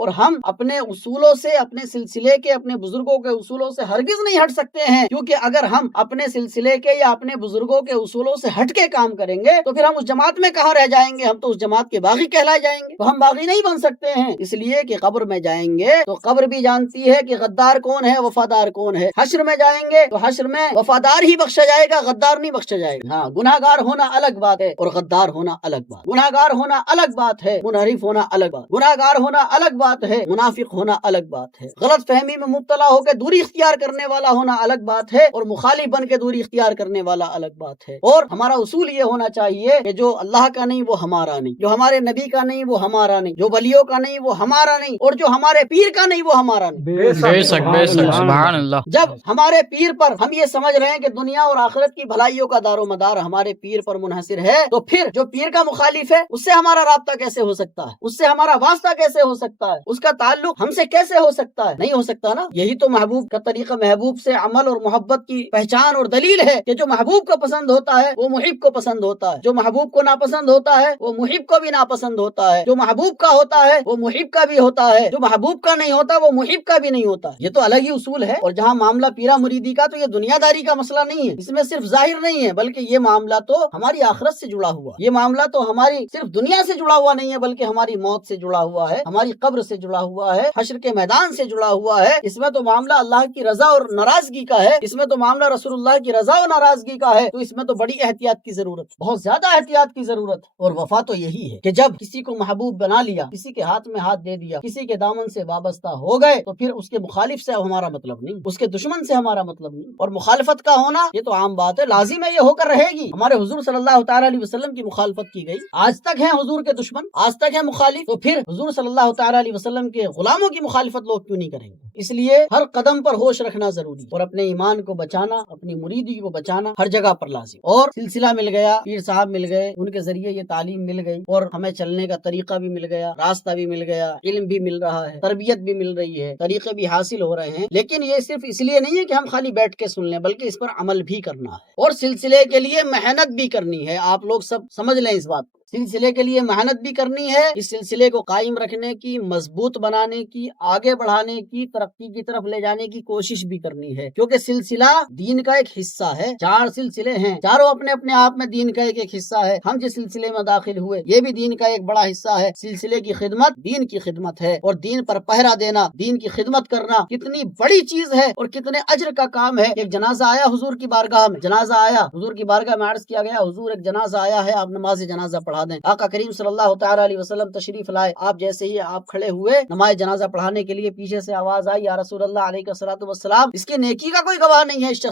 اور ہم اپنے اصولوں سے، اپنے سلسلے کے، اپنے بزرگوں کے اصولوں سے ہرگز نہیں ہٹ سکتے ہیں، کیونکہ اگر ہم اپنے سلسلے کے یا اپنے بزرگوں کے اصولوں سے ہٹ کے کام کریں گے تو پھر ہم اس جماعت میں کہاں رہ جائیں گے؟ ہم تو اس جماعت کے باغی کہلائے جائیں گے، تو ہم باغی نہیں بن سکتے ہیں۔ اس لیے کہ قبر میں جائیں گے تو قبر بھی جانتی ہے کہ غدار کون ہے، وفادار کون ہے۔ حشر میں جائیں گے تو حشر میں وفادار ہی بخشا جائے گا، غدار نہیں بخشا جائے گا۔ ہاں، گناہگار ہونا الگ بات ہے اور غدار ہونا الگ بات۔ گناہگار ہونا الگ بات ہے، منحرف ہونا الگ بات۔ گناہگار ہونا الگ بات ہے، منافق ہونا الگ بات ہے۔ غلط فہمی میں مبتلا ہو کے دوری اختیار کرنے والا ہونا الگ بات ہے اور مخالف بن کے دوری اختیار کرنے والا الگ بات ہے۔ اور ہمارا اصول یہ ہونا چاہیے کہ جو اللہ کا نہیں وہ ہمارا نہیں، جو ہمارے نبی کا نہیں وہ ہمارا نہیں، جو ولیوں کا نہیں وہ ہمارا نہیں، اور جو ہمارے پیر کا نہیں وہ ہمارا نہیں۔ بے شک بے شک، سبحان اللہ۔ جب ہمارے پیر پر ہم یہ سمجھ رہے ہیں کہ دنیا اور آخرت کی بھلائیوں کا دار و مدار ہمارے پیر پر منحصر ہے، تو پھر جو پیر کا مخالف ہے اس سے ہمارا رابطہ کیسے ہو سکتا ہے؟ اس سے ہمارا واسطہ کیسے ہو سکتا ہے؟ اس کا تعلق ہم سے کیسے ہو سکتا ہے؟ نہیں ہو سکتا نا۔ یہی تو محبوب کا طریقہ، محبوب سے عمل اور محبت کی پہچان اور دلیل ہے کہ جو محبوب کو پسند ہوتا ہے وہ محب کو پسند ہوتا ہے، جو محبوب کو ناپسند ہوتا ہے وہ محب کو بھی ناپسند ہوتا ہے، جو محبوب کا ہوتا ہے وہ محب کا بھی ہوتا ہے، جو محبوب کا نہیں ہوتا وہ محب کا بھی نہیں ہوتا۔ یہ تو الگ ہی اصول ہے۔ اور جہاں معاملہ پیرا مریدی کا، تو یہ دنیا داری کا مسئلہ نہیں ہے، اس میں صرف ظاہر نہیں ہے، بلکہ یہ معاملہ تو ہماری آخرت سے جڑا ہوا، یہ معاملہ تو ہماری صرف دنیا سے جڑا ہوا نہیں ہے، بلکہ ہماری موت سے جڑا ہوا ہے، ہماری قبر سے جڑا ہوا ہے، حشر کے میدان سے جڑا ہوا ہے۔ اس میں تو معاملہ اللہ کی رضا اور ناراضگی کا ہے، اس میں تو معاملہ رسول اللہ کی رضا اور ناراضگی کا ہے، تو اس میں تو بڑی احتیاط کی ضرورت، بہت زیادہ احتیاط کی ضرورت۔ اور وفا تو یہی ہے کہ جب کسی کو محبوب بنا لیا، کسی کے ہاتھ میں ہاتھ دے دیا، کسی کے دامن سے وابستہ ہو گئے، تو پھر اس کے مخالف سے ہمارا مطلب نہیں، اس کے دشمن سے ہمارا مطلب نہیں۔ اور مخالفت کا ہونا یہ تو عام بات ہے، لازم ہے، یہ ہو کر رہے گی۔ ہمارے حضور صلی اللہ تعالی علیہ وسلم کی مخالفت کی گئی، آج تک ہیں حضور کے دشمن، آج تک ہیں مخالف، تو پھر حضور صلی اللہ تعالی علیہ وسلم کے غلاموں کی مخالفت لوگ کیوں نہیں کریں گے؟ اس لیے ہر قدم پر ہوش رکھنا ضروری، اور اپنے ایمان کو بچانا، اپنی مریدی کو بچانا ہر جگہ پر لازم۔ اور سلسلہ مل گیا، پیر صاحب مل گئے، ان کے ذریعے یہ تعلیم مل گئی، اور ہمیں چلنے کا طریقہ بھی مل گیا، راستہ بھی مل گیا، علم بھی مل رہا ہے، تربیت بھی مل رہی ہے، طریقے بھی حاصل ہو رہے ہیں۔ لیکن یہ صرف اس لیے نہیں ہے کہ ہم خالی بیٹھ کے سن لیں، بلکہ اس پر عمل بھی کرنا ہے، اور سلسلے کے لیے محنت بھی کرنی ہے۔ آپ لوگ سب سمجھ لیں اس بات کو، سلسلے کے لیے محنت بھی کرنی ہے، اس سلسلے کو قائم رکھنے کی، مضبوط بنانے کی، آگے بڑھانے کی، ترقی کی طرف لے جانے کی کوشش بھی کرنی ہے، کیونکہ سلسلہ دین کا ایک حصہ ہے۔ 4 سلسلے ہیں، چاروں اپنے اپنے آپ میں دین کا ایک حصہ ہے۔ ہم جس سلسلے میں داخل ہوئے یہ بھی دین کا ایک بڑا حصہ ہے۔ سلسلے کی خدمت دین کی خدمت ہے، اور دین پر پہرا دینا، دین کی خدمت کرنا کتنی بڑی چیز ہے اور کتنے اجر کا کام ہے۔ ایک جنازہ آیا حضور کی بارگاہ میں، جنازہ آیا حضور کی بارگاہ میں، عرض کیا گیا حضور ایک جنازہ آیا ہے، آپ نماز جنازہ پڑھا دیں۔ آقا کریم صلی اللہ تعالی علیہ وسلم تشریف لائے، آپ جیسے ہی آپ کھڑے ہوئے نماز جنازہ پڑھانے کے لیے، پیچھے سے آواز آئی یا رسول اللہ علیہ الصلوۃ والسلام، اس کی نیکی کا کوئی گواہ نہیں ہے، اس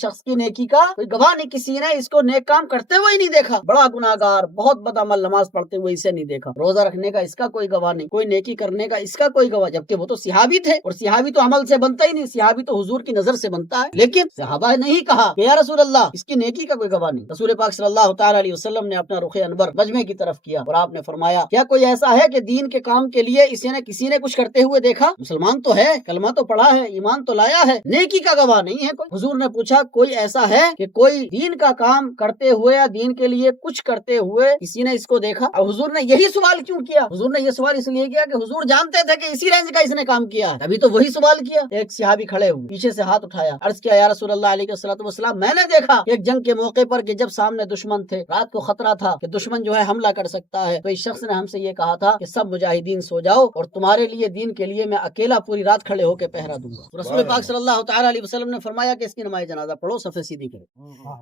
شخص کی نیکی کا کوئی گواہ نہیں، کسی نے اس کو نیک کام کرتے ہوئے ہی نہیں دیکھا، بڑا گناہگار، بہت بد عمل، نماز پڑھتے ہوئے اسے نہیں دیکھا، روزہ رکھنے کا اس کا کوئی گواہ نہیں، کوئی نیکی کرنے کا اس کا کوئی گواہ، جبکہ وہ تو صحابی تھے، اور صحابی تو عمل سے بنتا ہی نہیں، صحابی تو حضور کی نظر سے بنتا ہے، لیکن صحابہ نے نہیں کہا کہ یا رسول اللہ اس کی نیکی کا کوئی گواہ نہیں۔ رسول پاک صلی اللہ تعالی علیہ وسلم نے اپنا رخ انور مجمع کی طرف کیا، اور آپ نے فرمایا کیا کوئی ایسا ہے کہ دین کے کام کے لیے کسی نے کچھ کرتے ہوئے دیکھا؟ مسلمان تو ہے، کلمہ تو پڑھا ہے، ایمان تو لایا ہے، نیکی کا گواہ نہیں ہے کوئی۔ حضور نے پوچھا کوئی ایسا ہے کہ کوئی دین کا کام کرتے ہوئے یا دین کے لیے کچھ کرتے ہوئے کسی نے اس کو دیکھا؟ اور حضور نے یہی سوال کیوں کیا؟ حضور نے یہ سوال اس لیے کیا کہ حضور جانتے تھے کہ اسی رینج کا اس نے کام کیا ہے، ابھی تو وہی سوال کیا۔ ایک صحابی کھڑے ہوئے، پیچھے سے ہاتھ اٹھایا، عرض کیا یا رسول اللہ علیہ الصلوۃ والسلام، میں نے دیکھا ایک جنگ کے موقع پر کہ جب سامنے دشمن تھے، رات کو خطرہ تھا کہ دشمن جو ہے حملہ کر سکتا ہے، تو اس شخص نے ہم سے یہ کہا تھا کہ سب مجاہدین سو جاؤ اور تمہارے لیے دین کے لیے میں اکیلا پوری رات کھڑے ہو کے پہرا دوں گا۔ رسول پاک صلی اللہ تعالی علیہ وسلم نے فرمایا کہ اس کی نماز جنازہ پڑھو، صف سیدھی کرو،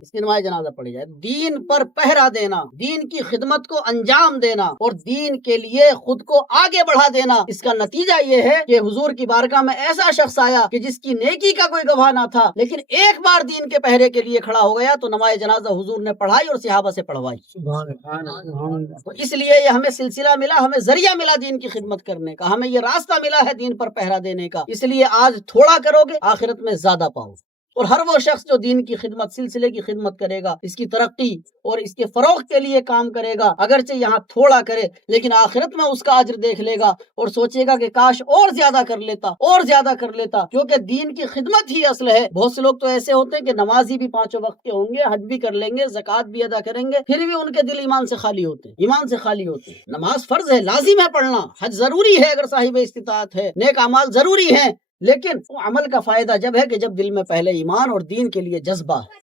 اس کی نماز جنازہ پڑھی جائے۔ دین پر پہرا دینا، دین کی خدمت کو انجام دینا اور دین کے لیے خود کو آگے بڑھا دینا، اس کا نتیجہ یہ ہے کہ حضور کی بارگاہ میں ایسا شخص آیا کہ جس کی نیکی کا کوئی گواہ نہ تھا، لیکن ایک بار دین کے پہرے کے لیے کھڑا ہو گیا تو نماز جنازہ حضور نے پڑھائی اور صحابہ سے پڑھوائی۔ تو اس لیے یہ ہمیں سلسلہ ملا، ہمیں ذریعہ ملا دین کی خدمت کرنے کا، ہمیں یہ راستہ ملا ہے دین پر پہرا دینے کا، اس لیے آج تھوڑا کرو گے آخرت میں زیادہ پاؤ۔ اور ہر وہ شخص جو دین کی خدمت سلسلے کی خدمت کرے گا، اس کی ترقی اور اس کے فروغ کے لیے کام کرے گا، اگرچہ یہاں تھوڑا کرے لیکن آخرت میں اس کا اجر دیکھ لے گا اور سوچے گا کہ کاش اور زیادہ کر لیتا، کیونکہ دین کی خدمت ہی اصل ہے۔ بہت سے لوگ تو ایسے ہوتے ہیں کہ نمازی بھی 5 وقت کے ہوں گے، حج بھی کر لیں گے، زکوٰۃ بھی ادا کریں گے، پھر بھی ان کے دل ایمان سے خالی ہوتے ہیں۔ نماز فرض ہے، لازم ہے پڑھنا، حج ضروری ہے اگر صاحب استطاعت ہے، نیک اعمال ضروری ہیں، لیکن وہ عمل کا فائدہ جب ہے کہ جب دل میں پہلے ایمان اور دین کے لیے جذبہ ہے۔